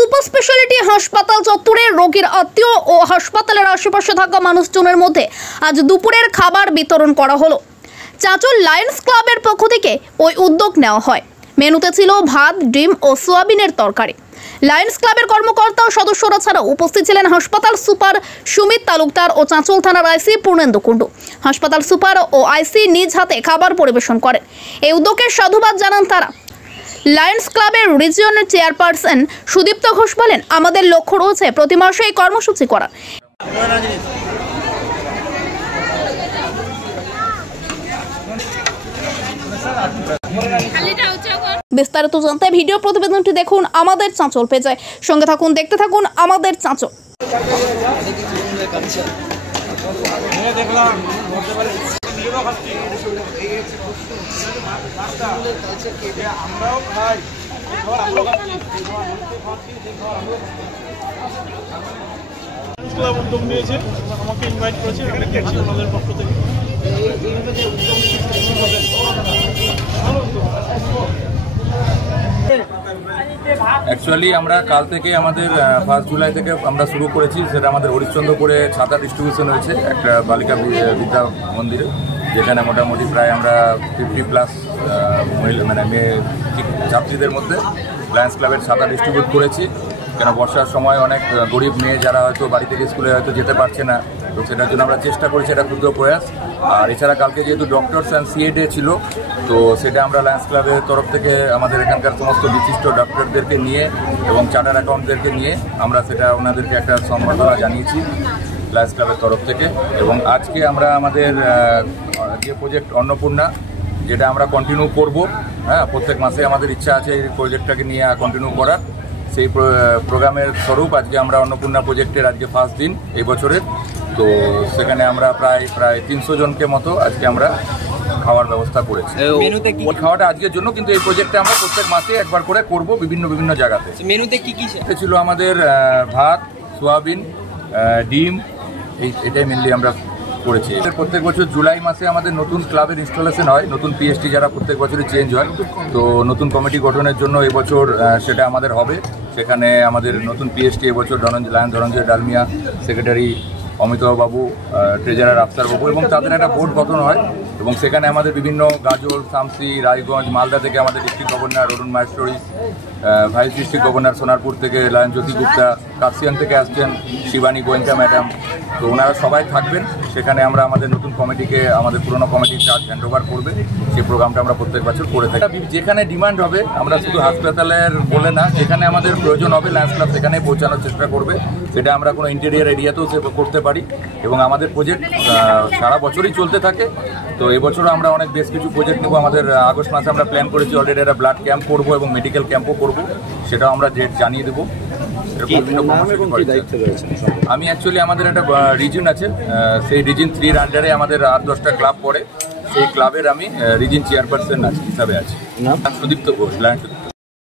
Super speciality হাসপাতাল চত্বরে রোগীর আত্মীয় ও হাসপাতালের আশেপাশে থাকা মানুষজনের মধ্যে আজ দুপুরের খাবার বিতরণ করা হলো। চাঁচল লায়ন্স ক্লাবের পক্ষ থেকে ওই উদ্যোগ নেওয়া হয়। মেনুতে ছিল ভাত, ডিম ও সোয়াবিনের তরকারি। লায়ন্স ক্লাবের কর্মকর্তা ও সদস্যরা ছাড়াও উপস্থিত ছিলেন হাসপাতাল সুপার সুমিত তালুকদার ও চাঁচল থানার আইসি পূর্ণেন্দু কুণ্ডু। হাসপাতাল সুপার ও আইসি নিজ হাতে খাবার পরিবেশন করেন। এই উদ্যোগের সাধুবাদ জানান তারা। লায়ন্স ক্লাবের রিজিয়নের চেয়ারপারসন সুদীপ্ত ঘোষ বলেন, আমাদের লক্ষ্য রয়েছে প্রতি মাসে এই কর্মসূচি করা। বিস্তারিত জানতে ভিডিও প্রতিবেদনটি দেখুন আমাদের চাঁচল পেজে। সঙ্গে থাকুন, দেখতে থাকুন আমাদের চাঁচল। উদ্যোগ নিয়েছে, আমাকে ইনভাইট করেছে, এখানে গেছি ওনাদের পক্ষ থেকে। অ্যাকচুয়ালি আমরা কাল থেকে আমাদের 1 জুলাই থেকে আমরা শুরু করেছি। সেটা আমাদের হরিশ্চন্দ্রপুরে ছাতা ডিস্ট্রিবিউশন হয়েছে একটা বালিকা বিদ্যা মন্দিরে, যেখানে মোটামুটি প্রায় আমরা 50+ মহিলা মেয়ে ছাত্রীদের মধ্যে লায়ন্স ক্লাবের ছাতা ডিস্ট্রিবিউট করেছি। কেন বর্ষার সময় অনেক গরিব মেয়ে যারা হয়তো বাড়ি থেকে স্কুলে হয়তো যেতে পারছে না, তো সেটার জন্য আমরা চেষ্টা করেছি, এটা ক্ষুদ্র প্রয়াস। আর এছাড়া কালকে যেহেতু ডক্টরস অ্যান্ড সিএ ডে ছিল, তো সেটা আমরা লায়ন্স ক্লাবের তরফ থেকে আমাদের এখানকার সমস্ত বিশিষ্ট ডক্টরদেরকে নিয়ে এবং চার্টার অ্যাকাউন্টদেরকে নিয়ে আমরা সেটা ওনাদেরকে একটা সম্বর্ধনা জানিয়েছি লায়ন্স ক্লাবের তরফ থেকে। এবং আজকে আমরা আমাদের যে প্রজেক্ট অন্নপূর্ণা, যেটা আমরা কন্টিনিউ করব, প্রত্যেক মাসে আমাদের ইচ্ছা আছে এই প্রজেক্টটাকে নিয়ে কন্টিনিউ করার। সেই প্রোগ্রামের স্বরূপ আজকে আমরা অন্নপূর্ণা প্রজেক্টের আজকে ফার্স্ট দিন এই বছরের। তো সেখানে আমরা প্রায় 300 জনকে মতো আজকে আমরা খাওয়ার ব্যবস্থা করেছি। খাওয়াটা আজকের জন্য, কিন্তু এই প্রজেক্টে আমরা প্রত্যেক মাসে একবার করে করব বিভিন্ন জায়গাতে। মেনুতে কি কি ছিল আমাদের? ভাত, সোয়াবিন, ডিম, এটাই মেনলি আমরা করেছি। প্রত্যেক বছর জুলাই মাসে আমাদের নতুন ক্লাবের ইনস্টলেশন হয়, নতুন পিএসটি যারা প্রত্যেক বছরই চেঞ্জ হয়। তো নতুন কমিটি গঠনের জন্য এবছর সেটা আমাদের হবে। সেখানে আমাদের নতুন পিএসটি এবছর ধনঞ্জয় ডালমিয়া, সেক্রেটারি অমিতাভ বাবু, ট্রেজারার আফসার বাবু, এবং তাদের একটা বোর্ড গঠন হয়। এবং সেখানে আমাদের বিভিন্ন গাজল, শামসি, রায়গঞ্জ, মালদা থেকে আমাদের district governor Arun Maheshwari, vice district governor Sonarpur থেকে লায়ন জ্যোতি গুপ্তা, কাশিয়ান থেকে আসছেন শিবানী গোয়েঙ্কা ম্যাডাম, তো ওনারা সবাই থাকবেন। সেখানে আমরা আমাদের নতুন কমিটিকে আমাদের পুরনো কমিটির চার্জ হ্যান্ড ওভার করবে। সেই প্রোগ্রামটা আমরা প্রত্যেক বছর করে থাকি। যেখানে ডিমান্ড হবে, আমরা শুধু হাসপাতালের বলে না, যেখানে আমাদের প্রয়োজন হবে লায়ন্স ক্লাব সেখানে পৌঁছানোর চেষ্টা করবে। সেটা আমরা কোনো ইন্টেরিয়ার এরিয়াতেও করতে পারি। এবং আমাদের প্রজেক্ট সারা বছরই চলতে থাকে। তো এবছরও আমরা বেশ কিছু প্রজেক্ট নেব। আমাদের আগস্ট মাসে আমরা প্ল্যান করেছি অলরেডি একটা ব্লাড ক্যাম্প করবো এবং মেডিকেল ক্যাম্পও করবো, সেটাও আমরা ডেট জানিয়ে দেবো। আমি অ্যাকচুয়ালি আমাদের একটা রিজন আছে, সেই রিজন 3-র আন্ডারে আমাদের 8-10টা ক্লাব পড়ে। সেই ক্লাবের আমি রিজন চেয়ারপারসন হিসাবে আছি। সুদীপ্ত ঘোষ, লায়ন্স।